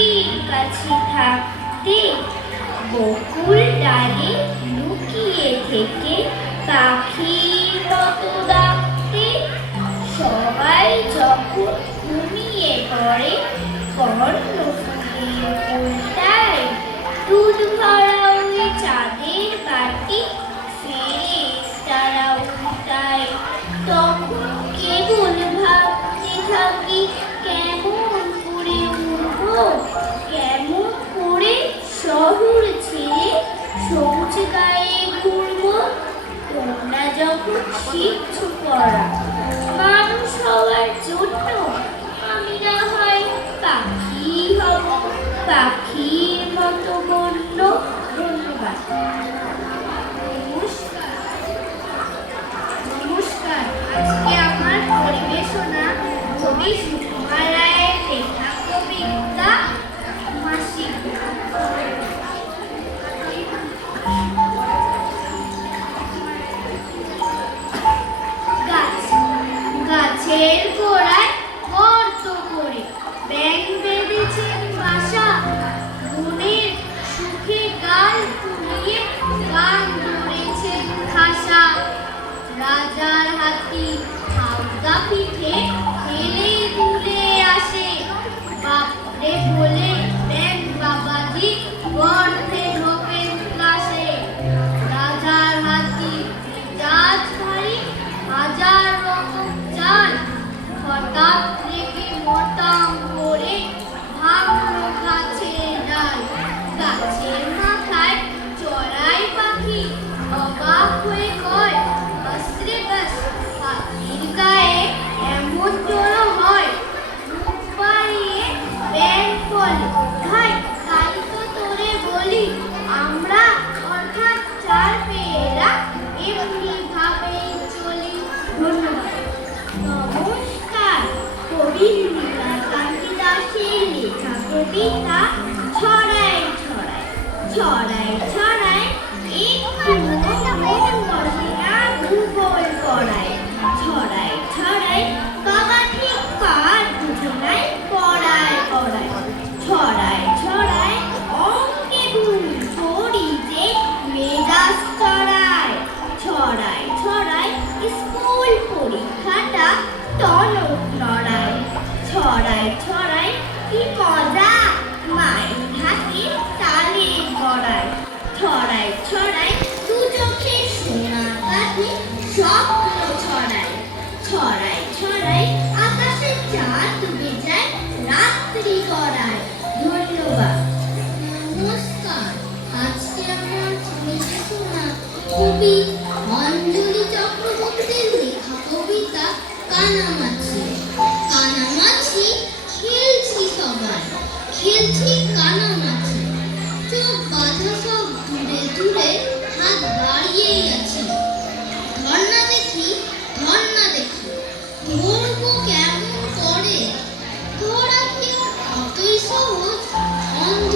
নদীর কাছে থাকতে বকুল ডালে লুকিয়ে থেকে পাখির মতো ডাকতে সবাই যখন ঘুমিয়ে পড়ে কর্ণফুলীর কোলটায় দুধ ভরা ওই চাঁদের বাটি ফেরেশতারা উল্টায় তখন কেবল ভাবতে থাকি কেমন করে উড়ব কেমন করে শহর ছেড়ে সবুজ গায়ে ঘুরব তোমরা যখন শিখছো পড়া মানুষ হওয়ার জন্য আমি না হয় পাখি হব পাখির মতো বন্য। ধন্যবাদ। নমস্কার। আজকে আমার পরিবেশনা কবি সুকুমার রায়ের লেখা কবিতা মাসি। গাছের গোড়ায় গর্ত করে ব্যাঙ বেঁধেছেন বাসা বনের সুখে গাল ফুলিয়ে গান ধরেছেন খাসা রাজার হাতি হাওদা পিঠে হেলে দুলে আসে বাপরে বলে ব্যাঙ বাবাজি গর্তে ঢোকেন ক্লাসে রাজার হাতি জাজ ভারী হাজার রকম চাল হঠাৎ রেখে মতাম করে ভাঙলো গাছের ডাল গাছের মাথায় চড়াই পাখি অবাক হয়ে কয় বাসরে বাস হাতির গায়ে এমন জড়ো হয় মুখ বাড়িয়ে ব্যাঙ বলে ভাই তাই তো তোরে বলি আমরা অর্থাৎ চার পেয়েরা এমনি ভাবেই চলি। ধন্যবাদ। নমস্কার। কবি নীলকান্ত দাশের লেখা কবিতা ছড়ায় ছড়ায় ছড়ায় ছড়ায় একটু মন বসে না ভূগোল পড়ায় ছড়ায় ছড়ায় বাবা ঠিক পার বুঝে নাই পড়ায় পড়ায় ছড়ায় ছড়ায় অঙ্কে ভুল করি যে মেজাজ চড়ায় ছড়ায় ছড়ায় স্কুল পরীক্ষাটা টনক নড়ায় ছড়ায় ছড়ায় কি মজা মায়ের হাতে তালে গড়ায় ছড়ায় ছড়ায় দু চোখে সোনা কাঠে স্বপ্ন ছড়ায় ছড়ায় ছড়ায় আকাশে চাঁদ ডুবে যায় রাত্রি গড়ায়। ধন্যবাদ। নমস্কার। আজকে আমার পরিবেশনা কবি অঞ্জলি চক্রবর্তীর লেখা কবিতা কানামাছি। কানামাছি খেলছি সবাই খেলছি কানামাছি চোখ বাঁধা সব দূরে দূরে হাত বাড়িয়েই আছি ধর্না দেখি ধরবো কেমন করে ধরা কি অতই সহজ অন্ধ